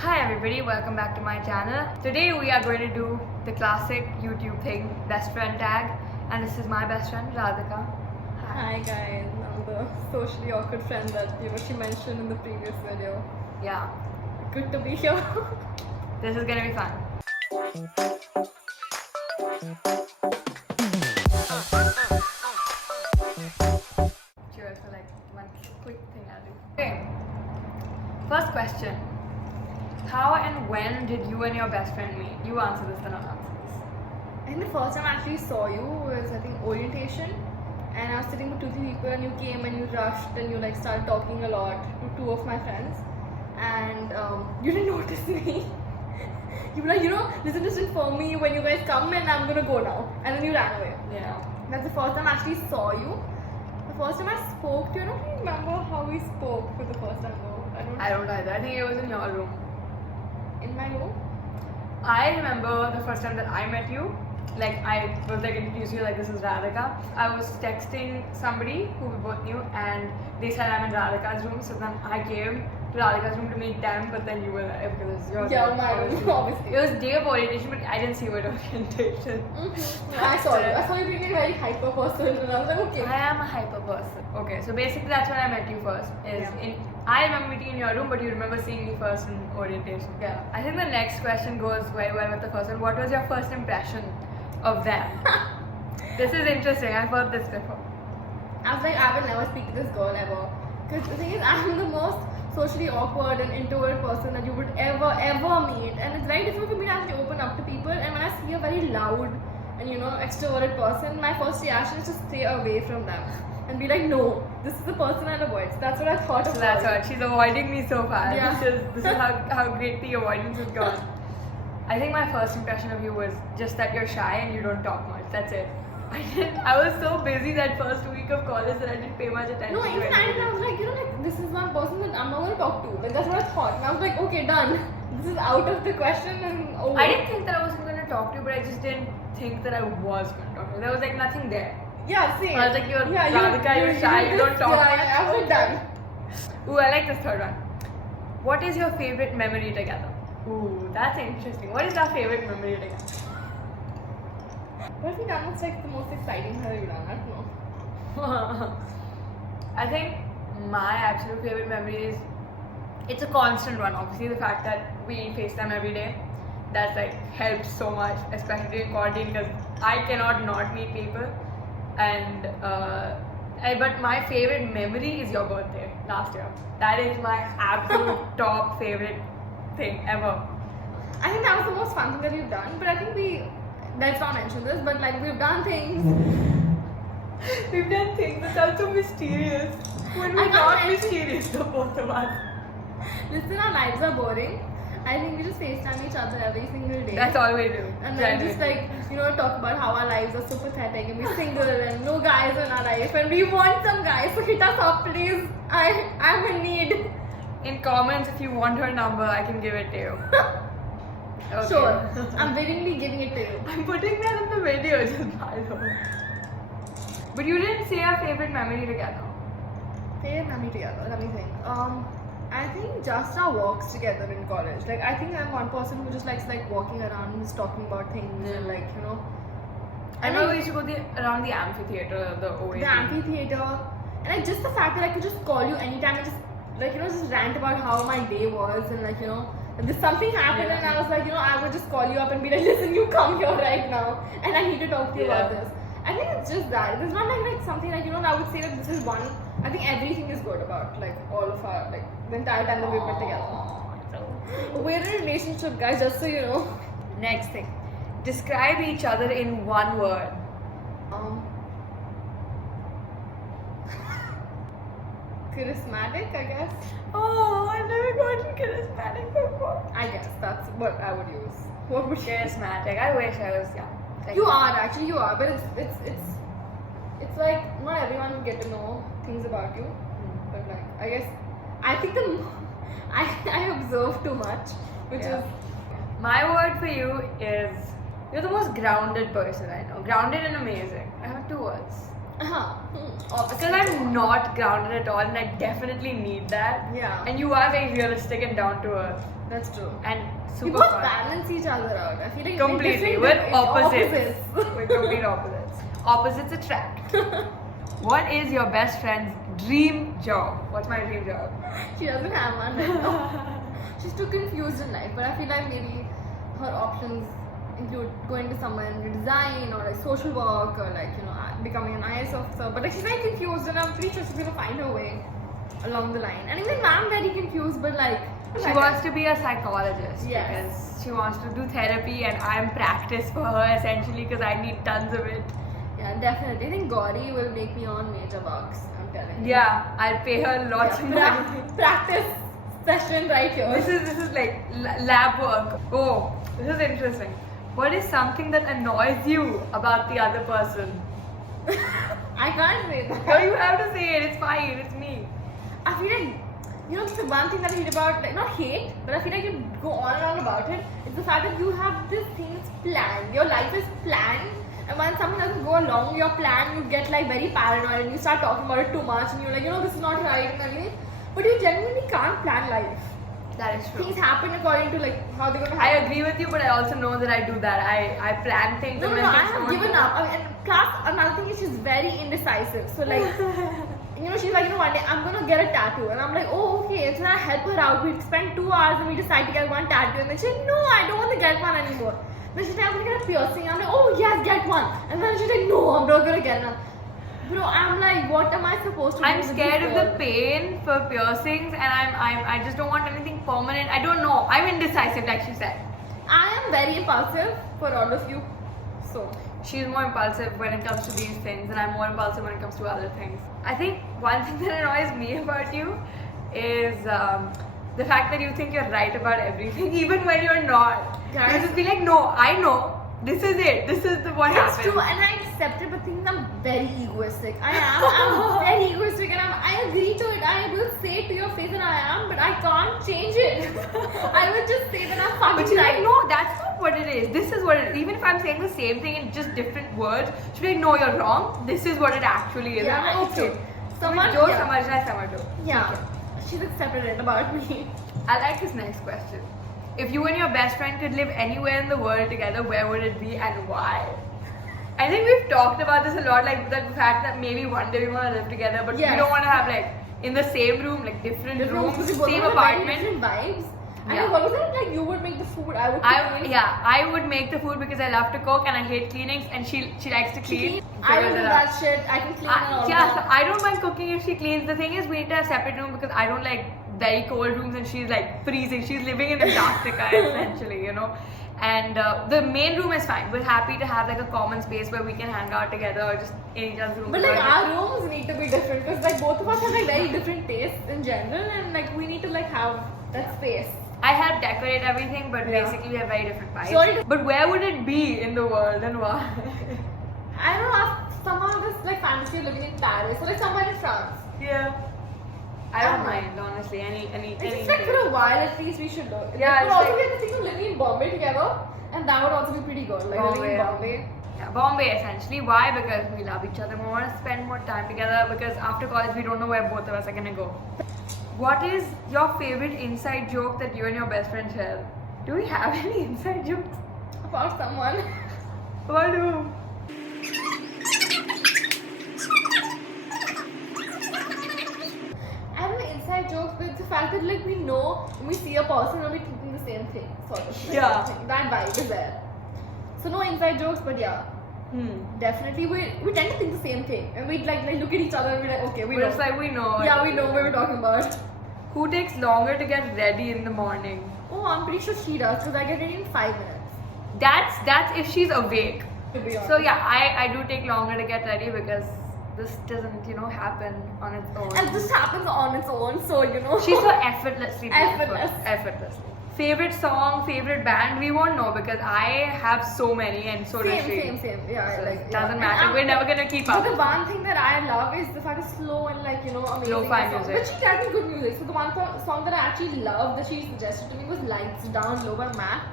Hi everybody, welcome back to my channel. Today we are going to do the classic YouTube thing, best friend tag, and this is my best friend Radhika. Hi guys, I'm the socially awkward friend that she mentioned in the previous video. Yeah, Good to be here. this is gonna be fun. Cheers for like one quick thing I'll do. Okay, first question. How and when did you and your best friend meet? You answer this, then I'll answer this. I think the first time I actually saw you was orientation, and I was sitting with 2-3 people and you came and you rushed and you started talking a lot to 2 of my friends, and you didn't notice me. You were like, listen, just inform me when you guys come and I'm gonna go now, and then you ran away. Yeah. That's the first time I actually saw you. The first time I spoke to you, I don't really remember how we spoke for the first time though. I don't either. I think it was in your room. In my room? I remember the first time that I met you, I was introduced to you this is Radhika. I was texting somebody who we both knew and they said I'm in Radhika's room, so then I came to Radhika's room to meet them, but then you were there because it was yours. Yeah, my room, obviously. It was day of orientation, but I didn't see you at orientation. I saw you. I saw you being a very hyper person and I was like, okay. I am a hyper person. Okay, so basically that's when I met you first. I remember meeting you in your room, but you remember seeing me first in orientation. Yeah. I think the next question goes very well with the first one. What was your first impression of them? This is interesting. I've heard this before. I was like, I will never speak to this girl ever. Because the thing is, I'm the most socially awkward and introvert person that you would ever meet. And it's very difficult for me to actually open up to people. And when I see a very loud and extroverted person, my first reaction is to stay away from them. And be like, no, this is the person I'll avoid. So that's what I thought of. So that's what she's avoiding me so far. Yeah. This is how great the avoidance has gone. I think my first impression of you was just that you're shy and you don't talk much. That's it. I was so busy that first week of college that I didn't pay much attention. No, even I was like, this is one person that I'm not going to talk to. That's what I thought. And I was like, okay, done. This is out of the question and over. I didn't think that I wasn't going to talk to you, but I just didn't think that I was going to talk to you. There was nothing there. Yeah, same. I was like, Radhika, you're shy, you don't talk much. Yeah, I was done. Ooh, I like this third one. What is your favorite memory together? Ooh, that's interesting. What is our favorite memory together? But I think that was the most exciting thing I've done. I don't know. I think my absolute favorite memory is, it's a constant one. Obviously, the fact that we FaceTime every day, that helps so much, especially in quarantine, because I cannot not meet people. And but my favorite memory is your birthday last year. That is my absolute top favorite thing ever. I think that was the most fun thing that we've done. But I think let's not mention this, but we've done things. We've done things that are so mysterious. When we're not mysterious, the both of us. Listen, our lives are boring. I think we just FaceTime each other every single day. That's all we do. And then just talk about how our lives are so pathetic and we're single and no guys in our life and we want some guys, so hit us up please. I'm in need. In comments, if you want her number, I can give it to you. Okay. Sure. I'm willingly giving it to you. I'm putting that in the video just by the way. But you didn't say our favorite memory together. Favorite memory together, let me think. I think just our walks together in college. I think I'm one person who just likes walking around and just talking about things and I remember we used to go around the amphitheater, the OAT. The amphitheater, and just the fact that I could just call you anytime and just just rant about how my day was and if something happened and I was I would just call you up and be like, listen, you come here right now and I need to talk to you about this. I think it's just that. There's not something I would say that this is one. I think everything is good about all of our the entire time that we've been together. We're in a relationship, guys, just so you know. Next thing. Describe each other in one word. Charismatic, I guess. Oh, I've never gotten charismatic before. I guess that's what I would use. What would you? Charismatic. I wish I was You are actually, you are, but it's not everyone will get to know things about you. But I guess I think I observe too much, which is. My word for you is, you're the most grounded person I know. Grounded and amazing. I have 2 words. Because Obviously. I'm not grounded at all, and I definitely need that. Yeah. And you are very realistic and down to earth, That's true. and We super both fun. balance each other out. I feel like Completely, different- we're opposites. opposites. We're complete opposites. Opposites attract. What is your best friend's dream job? What's my dream job? She doesn't have one right now. She's too confused in life, but I feel like maybe her options include going to somewhere in design or like social work or like becoming an IS officer. But like she's very confused, and I'm pretty sure she's gonna find her way along the line. And even I'm very confused, but like She wants to be a psychologist Yes. because she wants to do therapy, and I'm practice for her essentially because I need tons of it. Yeah, definitely. I think Gauri will make me on major bucks. I'm telling you. Yeah, I'll pay her lots of money. Practice session right here. This is like lab work. Oh, this is interesting. What is something that annoys you about the other person? I can't say that. No, you have to say it. It's fine. It's me. I feel like, the one thing that I hate about, like, not hate, but I feel like you go on and on about it. It's the fact that you have these things planned. Your life is planned, and when something doesn't go along with your plan, you get like very paranoid and you start talking about it too much, and you're like, this is not right, and everything. But you genuinely can't plan life. That is true. Things happen according to like how they're gonna I happen. agree with you, but I also know that I do that. I plan things. No, and I when things have don't given go- up. And plus, another thing is she's very indecisive. So like, she's like, one day I'm gonna get a tattoo, and I'm like, oh, okay. And so I help her out. We spend 2 hours and we decide to get one tattoo, and then she's like, no, I don't want to get one anymore. Then she's like, I'm gonna get a piercing. I'm like, oh yes, get one. And then she's like, no, I'm not gonna get one. Bro, I'm like, what am I supposed to do? I'm with scared this of the girl? pain for piercings, and I just don't want anything permanent. I don't know. I'm indecisive, like she said. I am very impulsive for all of you. So She's more impulsive when it comes to these things, and I'm more impulsive when it comes to other things. I think one thing that annoys me about you is the fact that you think you're right about everything, even when you're not. Guys. You just be like, no, I know. This is it. This is what That's happened. true, and I accept it, but things I'm very egoistic. I'm very egoistic, and I agree to it. I will say it to your face that I am, but I can't change it. I will just say that I'm But fucking she's like, right. no, that's not what it is. This is what it is. Even if I'm saying the same thing in just different words, she'll be like, no, you're wrong. This is what it actually is. Yeah, I'm like, it's okay. true. Someone, Jo yeah. samajh raha hai, samajh lo. Yeah, she's accepted it about me. I like this next question. If you and your best friend could live anywhere in the world together, where would it be and why? I think we've talked about this a lot, like the fact that maybe one day we want to live together, but Yes. we don't want to have like in the same room, like different rooms, Because we both same have very apartment. different vibes. And Yeah. what was it like? You would make the food, I would clean. I would make the food because I love to cook and I hate cleanings, and she likes to clean. I will Figures do it out. that shit. I can clean and all Yeah, so that. I don't mind cooking if she cleans. The thing is, we need to have separate room because I don't like very cold rooms, and she's like freezing. She's living in Antarctica essentially, And the main room is fine. We're happy to have like a common space where we can hang out together or just in each other's room. But like our rooms need to be different because like both of us have like very different tastes in general, and like we need to like have that space. I help decorate everything, but Yeah. basically we have very different vibes. Sorry. But where would it be in the world and why? I don't know. Somehow this like fantasy of living in Paris or like somewhere in France. Yeah. I I don't don't know. mind, honestly. Any It's just like for a while at least we should do. Yeah, But it's also like- we have the thing of living in Bombay together, and that would also be pretty good. Like living in Bombay. Bombay. Yeah, Bombay essentially. Why? Because we love each other more, spend more time together. Because after college, we don't know where both of us are gonna go. What is your favorite inside joke that you and your best friend share? Do we have any inside jokes? About someone. About who? I don't know inside jokes, but it's the fact that like we know when we see a person, we'll be thinking the same thing. Sort of. Like, Yeah. that vibe is there. So no inside jokes, but yeah. Definitely, we tend to think the same thing, and we like look at each other and we're like, okay, we But know. it's like we know. Yeah, we know what we're talking about. Who takes longer to get ready in the morning? Oh, I'm pretty sure she does because I get ready in 5 minutes. That's if she's awake. To be honest. So yeah, I do take longer to get ready because this doesn't happen on its own. And this happens on its own, so She's so effortlessly beautiful. Effortless. Effortlessly. Favorite song, favorite band? We won't know because I have so many and so does she. same. Yeah, So like it yeah. doesn't And matter. I'm- We're never gonna keep But up. the one thing that I love is the fact it's slow and amazing. Lo-fi and stuff. music. But she tells me good music. So the one song that I actually loved that she suggested to me was Lights Down Low by Max.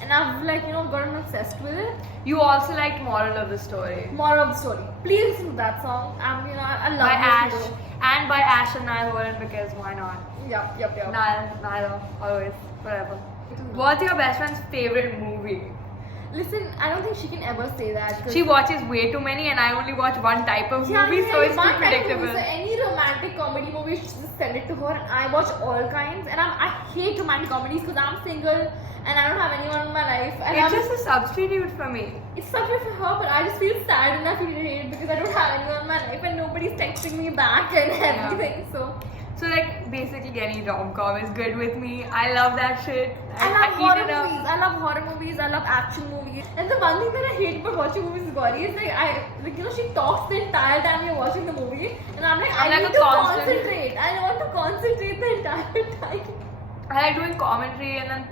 and I've like gotten obsessed with it. You also liked Moral of the Story Moral of the story. Please listen to that song. I love by it. Ash, and by Ash and Niall Horan, because why not? Yep. Niall, always, forever. What's your best friend's favorite movie? Listen, I don't think she can ever say that. 'cause She watches way too many, and I only watch one type of movie, so it's too one type of predictable. movie, so any romantic comedy movie, she just send it to her, and I watch all kinds. And I hate romantic comedies because I'm single and I don't have anyone in my life. And It's just a substitute for me. it's something for her, but I just feel sad and I feel hate because I don't have anyone in my life and nobody's texting me back and everything. So like basically any rom-com is good with me. I love that shit. I love eat horror it up. movies. I love horror movies. I love action movies. And the one thing that I hate about watching movies with Gauri is like she talks the entire time you're watching the movie, and I'm like, I like need a to constant- concentrate. I want to concentrate the entire time. I like doing commentary and then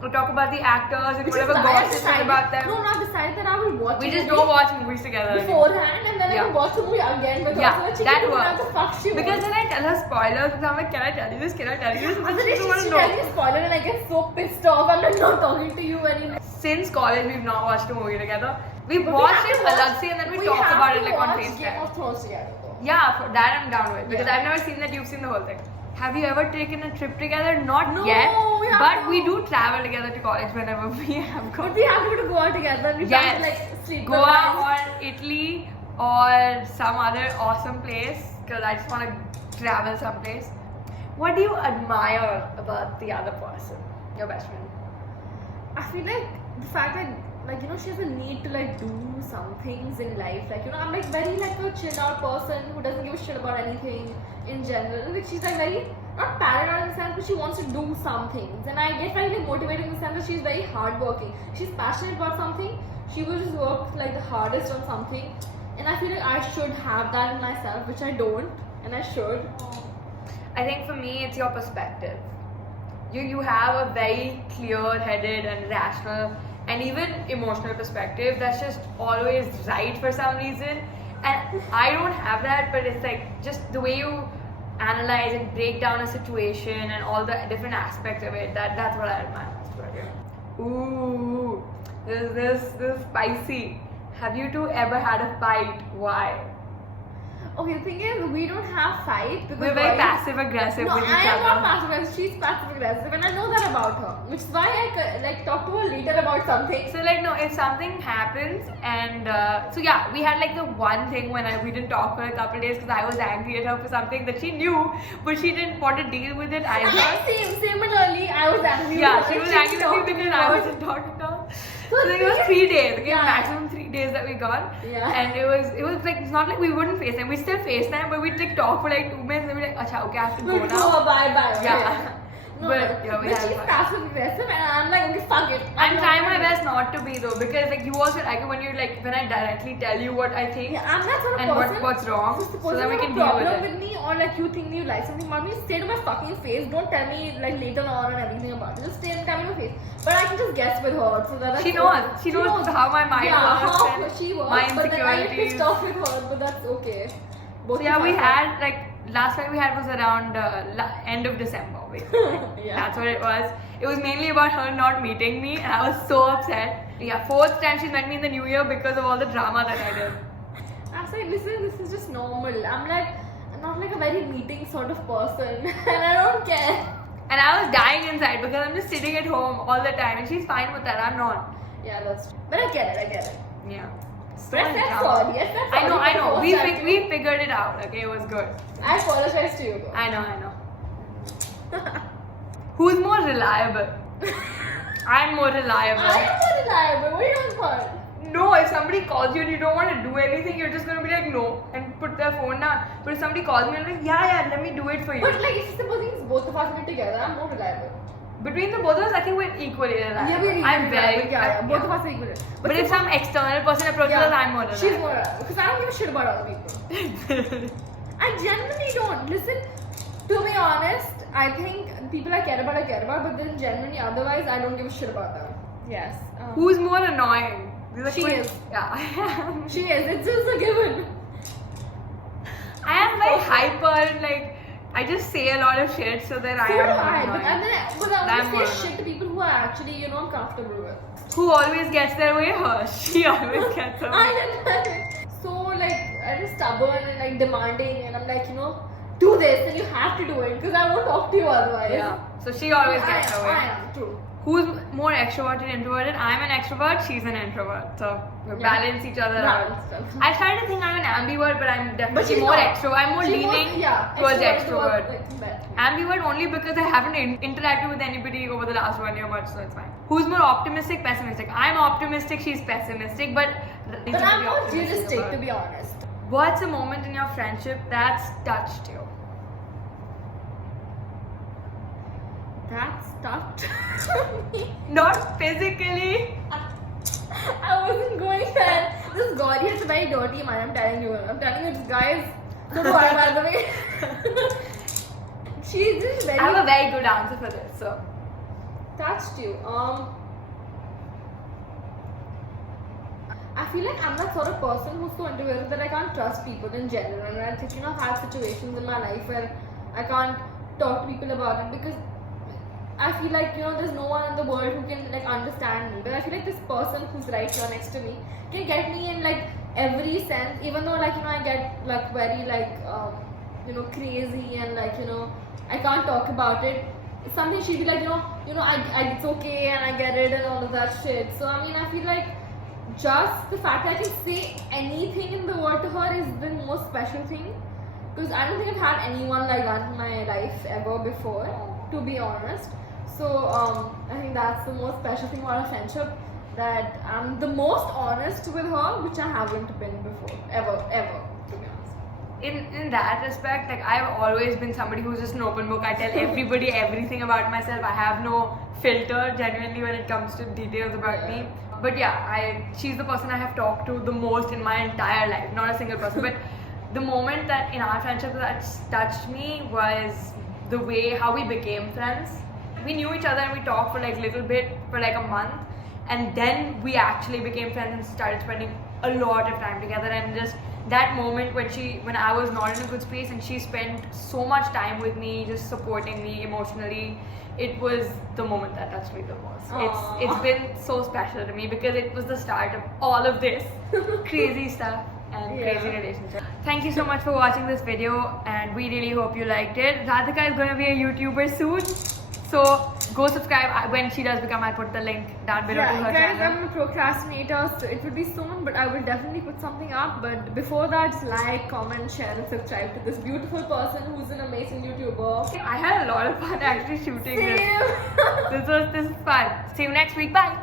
we'll talk about the actors and Which whatever is why I gossip is decided- about them. No, not decided that I will watch. We the just movie don't watch movies together anymore. beforehand, and then I Yeah. can watch the movie again with Yeah, her. So she that can do works. whatever the fuck she Because wants. then I tell her spoilers and I'm like, can I tell you this? Can I tell you this? And And then she doesn't want she to tells me know. a spoiler, and I get so pissed off. I'm like not talking to you anymore. Since college, we've not watched a movie together. We But we watched have it to watch- Alagsi and then we talk have about to it like on watch Game FaceTime. of Thrones together. Though. Yeah, for that I'm down with. Because Yeah. I've never seen that, you've seen the whole thing. Have you ever taken a trip together? Not No, yet. we have But to. we do travel together to college whenever we have But gone. we have to go out together. We Yes. have to like street Goa programs. or Italy or some other awesome place because I just want to travel someplace. What do you admire about the other person, your best friend? I feel like the fact that she has a need to like do some things in life. I'm like very like a chilled out person who doesn't give a shit about anything in general. Like she's like very not paranoid in the sense, but she wants to do some things. And I get very motivated in the sense that she's very hardworking. She's passionate about something. She will just work like the hardest on something. And I feel like I should have that in myself, which I don't, and I should. I think for me, it's your perspective. You have a very clear-headed and rational and even emotional perspective that's just always right for some reason. And I don't have that, but it's like just the way you analyze and break down a situation and all the different aspects of it. That's what I admire most about you. Ooh, this is spicy. Have you two ever had a fight? Why? Okay, the thing is, we don't have fight because We're very boys- passive aggressive No, with each I am other. not passive aggressive. She's passive aggressive, and I know that about her. Which is why I talk to her later about something. So like no, if something happens and so yeah, we had like the one thing when we didn't talk for a couple days because I was angry at her for something that she knew, but she didn't want to deal with it either. Similarly, I was angry. Yeah, with her she was and angry with me talked because to I her. wasn't talking to her. So So the it was thing is- 3 days, okay, Yeah. maximum 3 days that we got. Yeah. And it was like it's not like we wouldn't FaceTime, we still FaceTime, but we'd like talk for like 2 minutes and we'd be like, acha, okay, I have to go We'll now. go bye. Yeah. No, But, yeah, we but had she's fun. passive aggressive, and I'm like, okay, fuck it. I'm not trying my gonna- best not to be though, because like you also like it when you like when I directly tell you what I think. Yeah, I'm that sort of And person. what's wrong, So so suppose that we you can have a deal with problem it. with me, or like you think you like something about me, say to my fucking face. Don't tell me like later on and everything about it. Just say and tell me in my face. But I can just guess with her, so that She knows. She knows how my mind yeah, works how and she works. my but then I get insecurities. pissed off with her, but that's okay. Both So yeah, of we us had like last fight we had was around end of December. Basically. Yeah. That's what it was. It was mainly about her not meeting me, and I was so upset. Yeah, 4th time she's met me in the new year because of all the drama that I did. I was like, listen, this is just normal. I'm like, not like a very meeting sort of person, and I don't care. And I was dying inside because I'm just sitting at home all the time, and she's fine with that. I'm not. Yeah, that's true. But I get it. Yeah. But I said drama. sorry. I said sorry. I know. for the We first time. we figured it out. Okay, it was good. I apologize to you though. I know. Who's more reliable? I'm more reliable. I am not reliable. What are you talking about? No, if somebody calls you and you don't want to do anything, you're just gonna be like no and put their phone down. But if somebody calls me, I'm like, yeah, let me do it for you. But like, if supposing it's both of us are together, I'm more reliable. Between the both of us, I think we're equally reliable. Yeah, we're I'm very. yeah. Both of us are equal. But if some external person approaches us, I'm more reliable. She's more reliable because I don't give a shit about other people. I genuinely don't. Listen, to be honest, I think people I care about, but then genuinely otherwise, I don't give a shit about them. Yes. Who's more annoying? These are She quick- is. Yeah, I am. She is. It's just a given. I am like hyper and like I just say a lot of shit, so then I So do am. I. annoying. But I I'm only more say shit to people who who I actually, you know, I'm comfortable with. Who always gets their way? Her. She always gets her way. So like I'm just stubborn and like demanding, and I'm like, you know, do this and you have to do it because I won't talk to you otherwise. Yeah. So she always gets her way. I am true. Who's more extroverted, introverted? I'm an extrovert, she's an introvert. So we balance each other out. I started to think I'm an ambivert, but I'm definitely more extrovert. I'm more leaning towards extrovert. Ambivert only because I haven't interacted with anybody over the last 1 year much, so it's fine. Who's more optimistic, pessimistic? I'm optimistic, she's pessimistic, but I'm more realistic, to be honest. What's a moment in your friendship that's touched you? That's touched me. Not physically. I wasn't going there. This Gauri has a very dirty mind, I'm telling you. This guy is so bad, by the way. She's just very... I have a very good answer for this, so. Touched you. I feel like I'm that sort of person who's so introverted that I can't trust people in general. And I think, you know, I've had situations in my life where I can't talk to people about it because I feel like, you know, there's no one in the world who can like understand me. But I feel like this person who's right here next to me can get me in like every sense, even though like, you know, I get like very like, you know, crazy and like, you know, I can't talk about it. It's something she'd be like, you know, it's okay and I get it and all of that shit. So I mean, I feel like just the fact that I can say anything in the world to her is the most special thing. Because I don't think I've had anyone like that in my life ever before, to be honest. So I think that's the most special thing about our friendship, that I'm the most honest with her, which I haven't been before, ever, to be honest. In that respect, like I've always been somebody who's just an open book. I tell everybody everything about myself. I have no filter genuinely when it comes to details about me. But yeah, she's the person I have talked to the most in my entire life. Not a single person. But the moment that in our friendship that touched me was the way how we became friends. We knew each other and we talked for like little bit for like a month, and then we actually became friends and started spending a lot of time together. And just that moment when I was not in a good space and she spent so much time with me, just supporting me emotionally, it was the moment that touched me the most. It's been so special to me because it was the start of all of this crazy stuff and crazy relationship. Thank you so much for watching this video, and we really hope you liked it. Radhika is going to be a YouTuber soon, so go subscribe. When she does become, I'll put the link down below to her guys, channel. I'm a procrastinator, so it will be soon, but I will definitely put something up. But before that, just like, comment, share and subscribe to this beautiful person who's an amazing YouTuber. I had a lot of fun actually shooting this. Same. This is fun. See you next week. Bye.